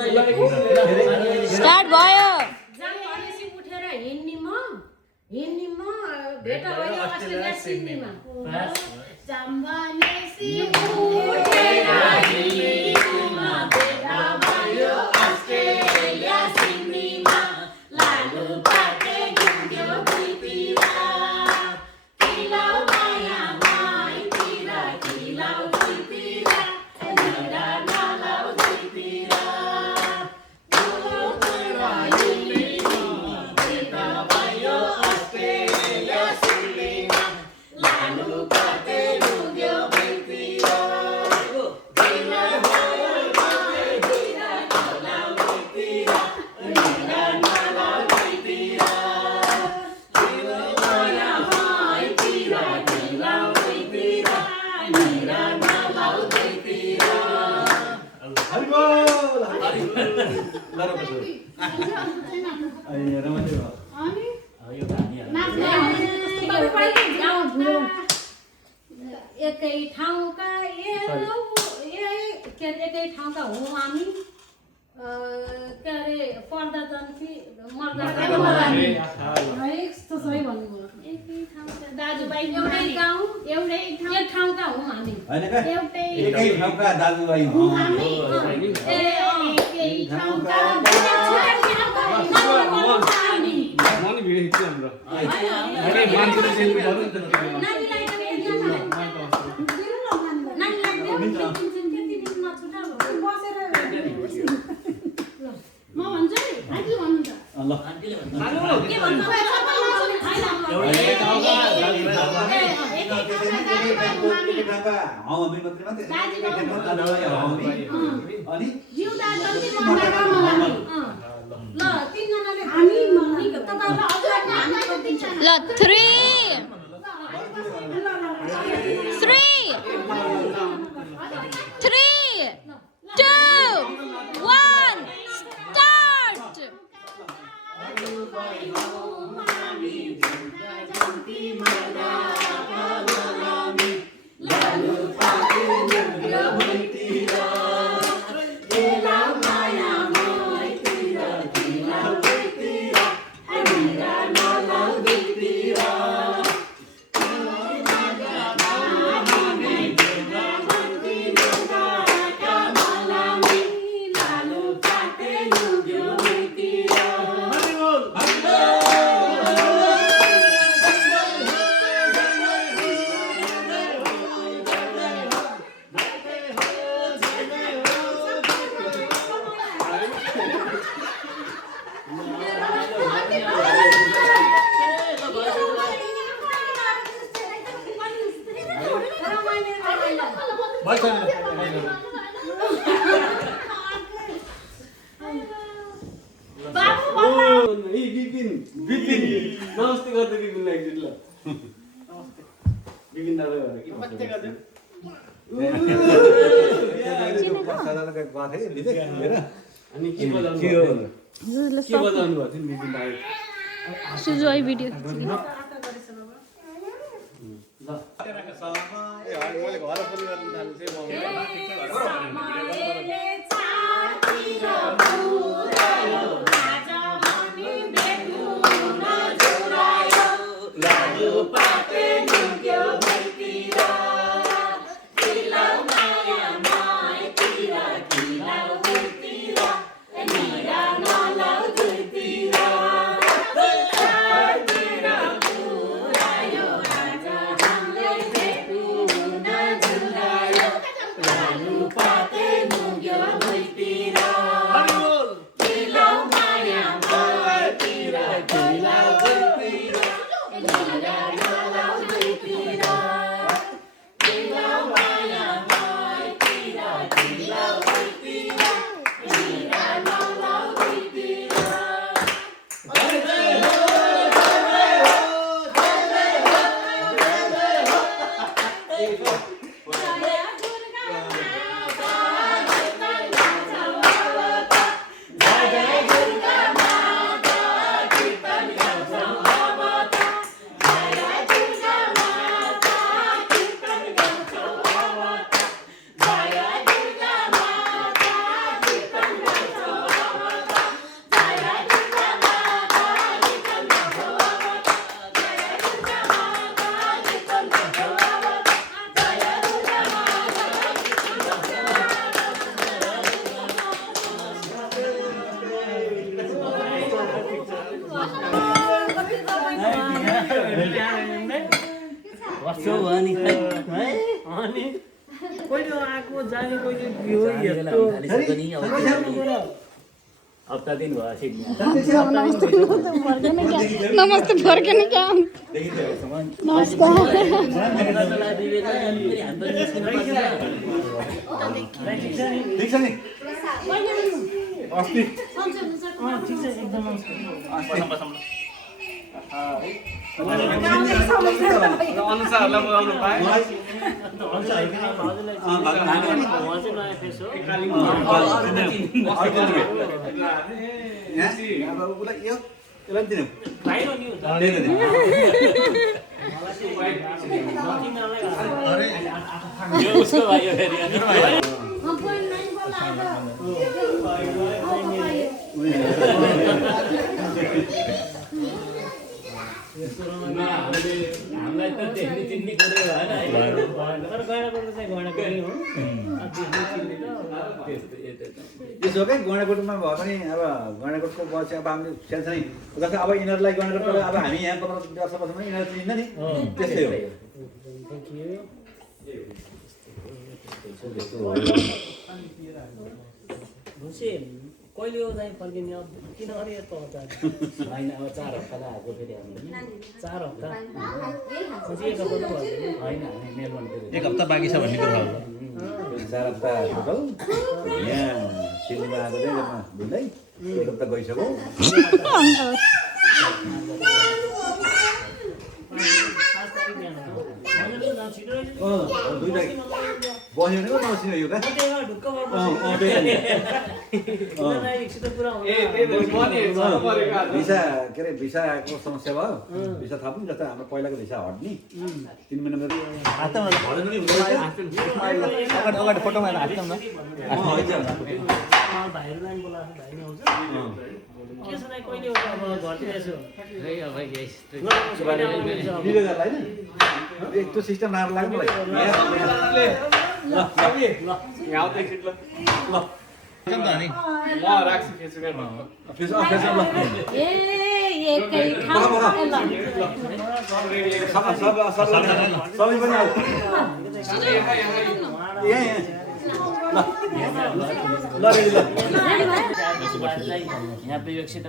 start भयो उठेर हिँड्ने म भेट भयो अस्ट्रेलिया सिडनीमा जम्बानेसी उठेर हिँड्नेमा भेट भयो अस्ट्रेलिया सिडनीमा लालु पाटे घुम्यो भुइँतिर किलाउ माया माइतिर किलाउ भुइँतिर निरा नलाउ भुइँतिर एकै ठाउँका एकै ठाउँका हौँ हामी के अरे पढ्दा जान्थी मर्दा यस्तो सही भन्नुभयो एकै ठाउँका दाजुभाइ एउटै गाउँ एउटै ठाउँका हौँ हामी एकै ठाउँका दाजुभाइ हौँ हामी एकै ठाउँका नानी भिडियो खिच्छ हाम्रो अरे मान्छेले सेल्फी गर्नु नि त ल 3 2 1 स्टार्ट नमस्ते गर्दै बिपिनलाई एकचोटि ल बिपिन दादा के नमस्ते गर्दै अनि के बजाउनु भयो थियो बिपिन दादा सुजोई भिडियो मैले घर पनि गर्न अनि है अनि कहिले आएको जाने कहिले यो यस्तो हालिसक्यो नि अब हप्ता दिन भयो सिडनी नमस्ते फर्केन क्या नमस्कार ठिक छ नि अस्ति ठिक छ एकदम अनुसारलाई बोलाउनु पाएँ उसलाई यो यसलाई दिनु यो उसको भयो फेरि अनि हामीलाई त देख्ने चिन्ने कुरो भएन तर गैँडाकोटको चाहिँ गैँडाकोटी हो देख्ने चिन्ने त यसो क्या गैँडाकोटमा भयो भने अब गैँडाकोटको बस अब हामीले सानसानै जस्तै अब यिनीहरूलाई गैँडाकोट अब हामी यहाँ 15 वर्ष बस्छौँ भने यिनीहरू चिन्दैन नि त्यस्तै हो भुसे कहिले हो चाहिँ फर्किने अब किनभने यस्तो हुन्छ महिनामा 4 हप्तालाई आएको फेरि हामी 4 हप्ता पछि एक हप्ता त भयो होइन हामी मेलबर्नतिर एक हप्ता बाँकी छ भन्ने कुरा हो 4 हप्ता टोटल यहाँ सिडनीमा आएको चाहिँ जम्मा बुझ्दै 1 हप्ता गइसक्यो बस्यो भने नसिनो यो क्या भिसा के अरे भिसाको समस्या भयो भिसा थप्नु जस्तै हाम्रो पहिलाको भिसा हट्ने 3 महिनामा अगाडि फोटोमा हाल्छौँ न भाइहरूलाई बोलाएको भाइ नै आउँछ के छ दाइ कहिले हो अब घरतिर यसो खै अब होइन त्यो सिस्टम राम्रो लाग्यो मलाई यहाँ आउँदै एकछिन ल नि म राख्छु फेसबुकमा एकै ठाउँ सबै पनि ल रेडी ल यहाँ प्रयोगसित